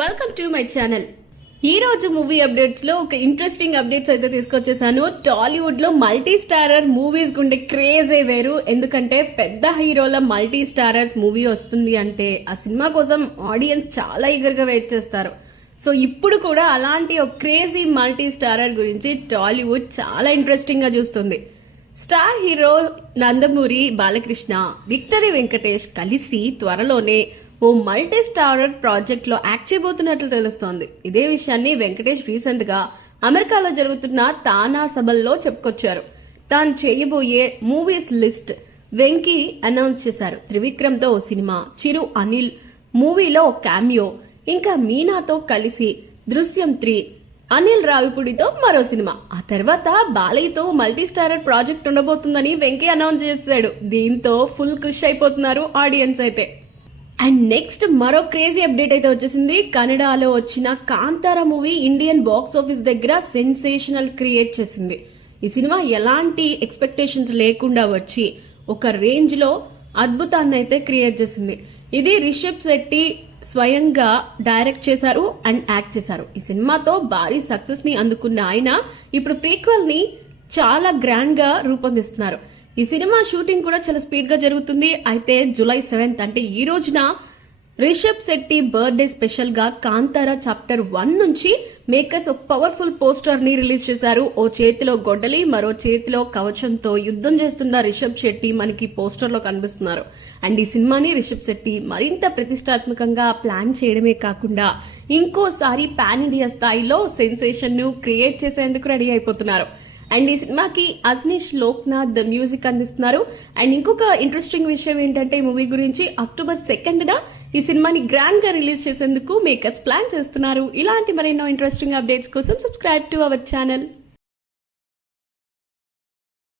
Welcome to my channel. ఈ రోజు movie updates లో ఒక ఇంట్రెస్టింగ్ అప్డేట్స్ అయితే తీసుకొచ్చేసాను. టాలీవుడ్ లో మల్టీ స్టారర్ మూవీస్ గుండే క్రేజే వేరు. ఎందుకంటే పెద్ద హీరోల మల్టీ స్టారర్స్ మూవీ వస్తుంది అంటే ఆ సినిమా కోసం ఆడియన్స్ చాలా ఈగర్ గా వెయిట్ చేస్తారు. సో ఇప్పుడు కూడా అలాంటి ఒక క్రేజీ మల్టీ స్టారర్ గురించి టాలీవుడ్ చాలా ఇంట్రెస్టింగ్ గా చూస్తుంది. Star hero Nandamuri Balakrishna, victory Venkatesh కలిసి త్వరలోనే ఓ మల్టీ స్టారర్ ప్రాజెక్ట్ లో యాక్ట్ చేయబోతున్నట్లు తెలుస్తోంది. ఇదే విషయాన్ని వెంకటేష్ రీసెంట్ గా అమెరికాలో జరుగుతున్న తానా సభల్లో చెప్పుకొచ్చారు. తాను చేయబోయే మూవీస్ లిస్ట్ వెంకీ అనౌన్స్ చేశారు. త్రివిక్రమ్ తో ఓ సినిమా, చిరు అనిల్ మూవీలో ఓ క్యామియో, ఇంకా మీనాతో కలిసి దృశ్యం 3, అనిల్ రావిపూడితో మరో సినిమా, ఆ తర్వాత బాలయ్యతో మల్టీ స్టారర్ ప్రాజెక్ట్ ఉండబోతుందని వెంకీ అనౌన్స్ చేశాడు. దీంతో ఫుల్ ఖుష్ అయిపోతున్నారు ఆడియన్స్ అయితే. అండ్ నెక్స్ట్ మరో క్రేజీ అప్డేట్ అయితే వచ్చేసింది. కన్నడలో వచ్చిన Kantara movie Indian box office దగ్గర సెన్సేషనల్ క్రియేట్ చేసింది. ఈ సినిమా ఎలాంటి ఎక్స్పెక్టేషన్స్ లేకుండా వచ్చి ఒక రేంజ్ లో అద్భుతాన్ని అయితే క్రియేట్ చేసింది. ఇది రిషబ్ శెట్టి స్వయంగా డైరెక్ట్ చేశారు అండ్ యాక్ట్ చేశారు. ఈ సినిమాతో భారీ సక్సెస్ ని అందుకున్న ఆయన ఇప్పుడు ప్రీక్వెల్ ని చాలా గ్రాండ్ గా రూపొందిస్తున్నారు. ఈ సినిమా షూటింగ్ కూడా చాలా స్పీడ్ గా జరుగుతుంది. అయితే జూలై 7 అంటే ఈ రోజున రిషబ్ శెట్టి బర్త్డే స్పెషల్ గా కాంతారా చాప్టర్ 1 నుంచి మేకర్స్ ఒక పవర్ఫుల్ పోస్టర్ ని రిలీజ్ చేశారు. ఓ చేతిలో గొడ్డలి, మరో చేతిలో కవచంతో యుద్ధం చేస్తున్న రిషబ్ శెట్టి మనకి పోస్టర్ లో కనిపిస్తున్నారు. అండ్ ఈ సినిమాని రిషబ్ శెట్టి మరింత ప్రతిష్టాత్మకంగా ప్లాన్ చేయడమే కాకుండా ఇంకోసారి పాన్ ఇండియా స్థాయిలో సెన్సేషన్ ను క్రియేట్ చేసేందుకు రెడీ అయిపోతున్నారు. అండ్ ఈ సినిమాకి అజ్నీష్ లోక్నాథ్ మ్యూజిక్ అందిస్తున్నారు. అండ్ ఇంకొక ఇంట్రెస్టింగ్ విషయం ఏంటంటే ఈ మూవీ గురించి అక్టోబర్ 2న ఈ సినిమాని గ్రాండ్ గా రిలీజ్ చేసేందుకు మేకర్స్ ప్లాన్ చేస్తున్నారు. ఇలాంటి మరెన్నో ఇంట్రెస్టింగ్ అప్డేట్స్ కోసం సబ్స్క్రైబ్ టు అవర్ ఛానల్.